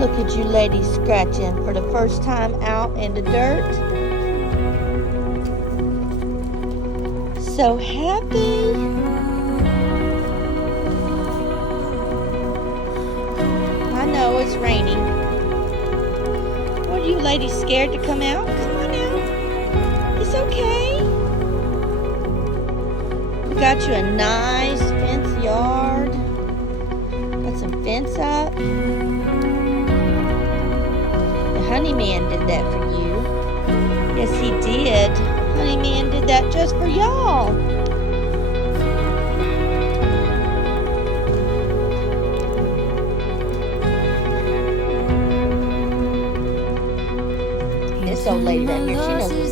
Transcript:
Look at you ladies scratching for the first time out in the dirt. So happy. I know it's raining. What are you ladies scared to come out? Come on out. It's okay. We got you a nice fence yard. Got some fence up. The honey man did that for you. Yes, he did. Honey man did that just for y'all. This old lady right here, she knows